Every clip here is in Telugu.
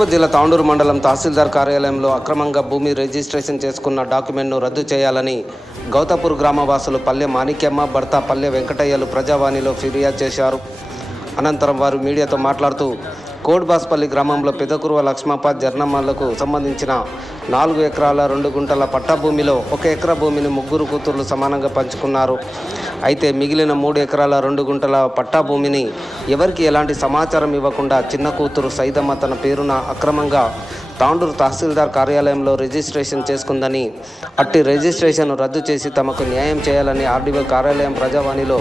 ఆసిఫాబాద్ జిల్లా తాండూరు మండలం తహసీల్దార్ కార్యాలయంలో అక్రమంగా భూమి రిజిస్ట్రేషన్ చేసుకున్న డాక్యుమెంట్ను రద్దు చేయాలని గౌతాపూర్ గ్రామవాసులు పల్లె మాణిక్యమ్మ భర్త పల్లె వెంకటయ్యలు ప్రజావాణిలో ఫిర్యాదు చేశారు. అనంతరం వారు మీడియాతో మాట్లాడుతూ కోడ్బాస్పల్లి గ్రామంలో పెదకురువ లక్ష్మప్ప జర్నమ్మలకు సంబంధించిన 4 ఎకరాల 2 గుంటల పట్టా భూమిలో 1 ఎకరా భూమిని ముగ్గురు కూతుర్లు సమానంగా పంచుకున్నారు. అయితే మిగిలిన 3 ఎకరాల 2 గుంటల పట్టా భూమిని ఎవరికి ఎలాంటి సమాచారం ఇవ్వకుండా చిన్న కూతురు సైదమ్మ తన పేరున అక్రమంగా తాండూరు తహసీల్దార్ కార్యాలయంలో రిజిస్ట్రేషన్ చేసుకుందని, అట్టి రిజిస్ట్రేషన్ రద్దు చేసి తమకు న్యాయం చేయాలని ఆర్డీఓ కార్యాలయం ప్రజావాణిలో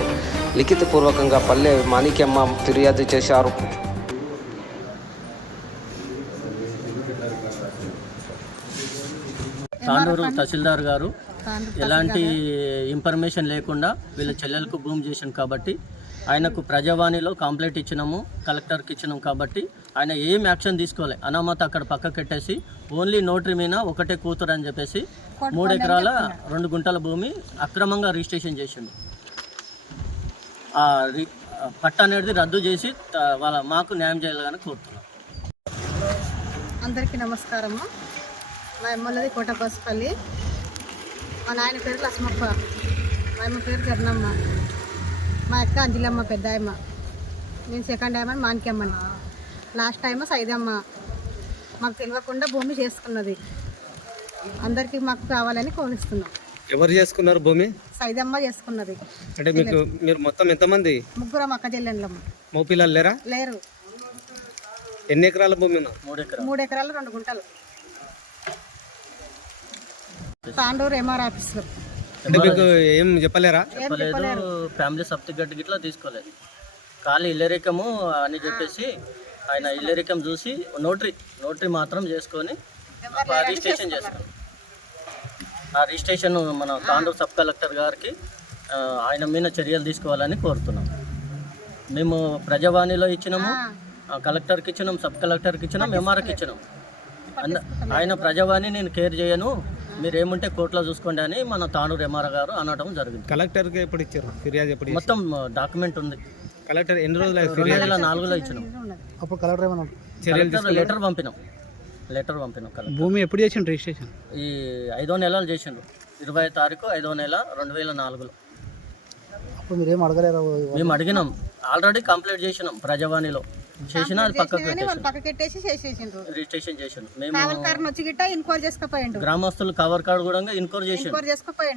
లిఖితపూర్వకంగా పల్లె మాణిక్యమ్మ ఫిర్యాదు చేశారు. తాండూరు తహసీల్దార్ గారు ఎలాంటి ఇన్ఫర్మేషన్ లేకుండా వీళ్ళ చెల్లెలకు భూమి చేసాను కాబట్టి ఆయనకు ప్రజావాణిలో కంప్లైంట్ ఇచ్చినాము, కలెక్టర్కి ఇచ్చినాము. కాబట్టి ఆయన ఏం యాక్షన్ తీసుకోవాలి, అనామత అక్కడ పక్క కట్టేసి ఓన్లీ నోటరీ మీద 1 కూతురు అని చెప్పేసి 3 ఎకరాల 2 గుంటల భూమి అక్రమంగా రిజిస్ట్రేషన్ చేసిండు. పట్ట అనేది రద్దు చేసి మాకు న్యాయం చేయాలని కోరుతున్నాం. అందరికీ నమస్కారము. మా అమ్మలది కోటబాస్పల్లి, మా నాయన పేరు లక్ష్మప్ప, మా అమ్మ పేరు జర్నమ్మ, మా అక్క అంజలమ్మ పెద్దాయమ్మ, నేను సెకండ్ టైం అని మాణిక్యమ్మని, లాస్ట్ టైం సైదమ్మ. మాకు తెలియకుండా భూమి చేసుకున్నది. అందరికీ మాకు కావాలని కోరిస్తున్నాం. ఎవరు చేసుకున్నారు భూమి? సైదమ్మ చేసుకున్నది. అంటే మీరు మొత్తం ఎంతమంది? ముగ్గురం అక్క చెల్లెళ్ళమ్మ. మగ పిల్లలు లేరా? లేరు. ఎన్ని ఎకరాల భూమి? 3 ఎకరాలు 2 గుంటలు. తాండూరు ఎంఆర్ ఆఫీస్లో. అంటే మీకు ఏం చెప్పలేరా? చెప్పలేదు. ఫ్యామిలీ సర్టిఫికెట్ గిట్లా తీసుకోలేదు. ఖాళీ ఇల్లరికము అని చెప్పేసి ఆయన ఇల్లరికం చూసి నోటరీ మాత్రం చేసుకొని రిజిస్ట్రేషన్ చేసుకున్నాం. ఆ రిజిస్ట్రేషన్ మన తాండూరు సబ్ కలెక్టర్ గారికి ఆయన మీద చర్యలు తీసుకోవాలని కోరుతున్నాం. మేము ప్రజావాణిలో ఇచ్చినాము, కలెక్టర్కి ఇచ్చినాం, సబ్ కలెక్టర్కి ఇచ్చినాం, ఎంఆర్కి ఇచ్చినాం. ఆయన ప్రజావాణి నేను కేర్ చేయను, మీరు ఏముంటే కోర్టులో చూసుకోండి అని మన తాండూరు ఎంఆర్ గారు అనడం జరిగింది. కలెక్టర్కి ఎప్పుడు ఇచ్చారు ఫిర్యాదు? ఎప్పుడు? మొత్తం డాక్యుమెంట్ ఉంది. కలెక్టర్ ఎన్ని రోజులు? 2004లో ఇచ్చినాం. అప్పుడు కలెక్టర్ లెటర్ పంపినాం. భూమి ఎప్పుడు చేసిండు రిజిస్ట్రేషన్? ఈ 5వ నెలలు చేసిండ్రు. 20వ తారీఖు 5వ నెల 2004లో. అప్పుడు మీరేం అడగలేరా? మేము అడిగినాం, ఆల్రెడీ కంప్లీట్ చేసినాం ప్రజావాణిలో చేసినా అది పక్కకెట్టేసి రిజిస్ట్రేషన్ చేసిండు. మేము గ్రామస్తులు కవర్ కార్డు కూడా ఇన్క్వైరీ చేసిండు.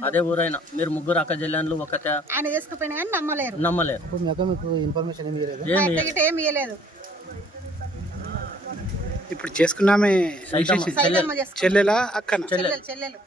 అదే ఊరైనా మీరు ముగ్గురు అక్క జిల్లాలు ఒకటే నమ్మలేరు. ఇప్పుడు చేసుకున్నామే చెల్లెలా అక్క? చెల్లెలు.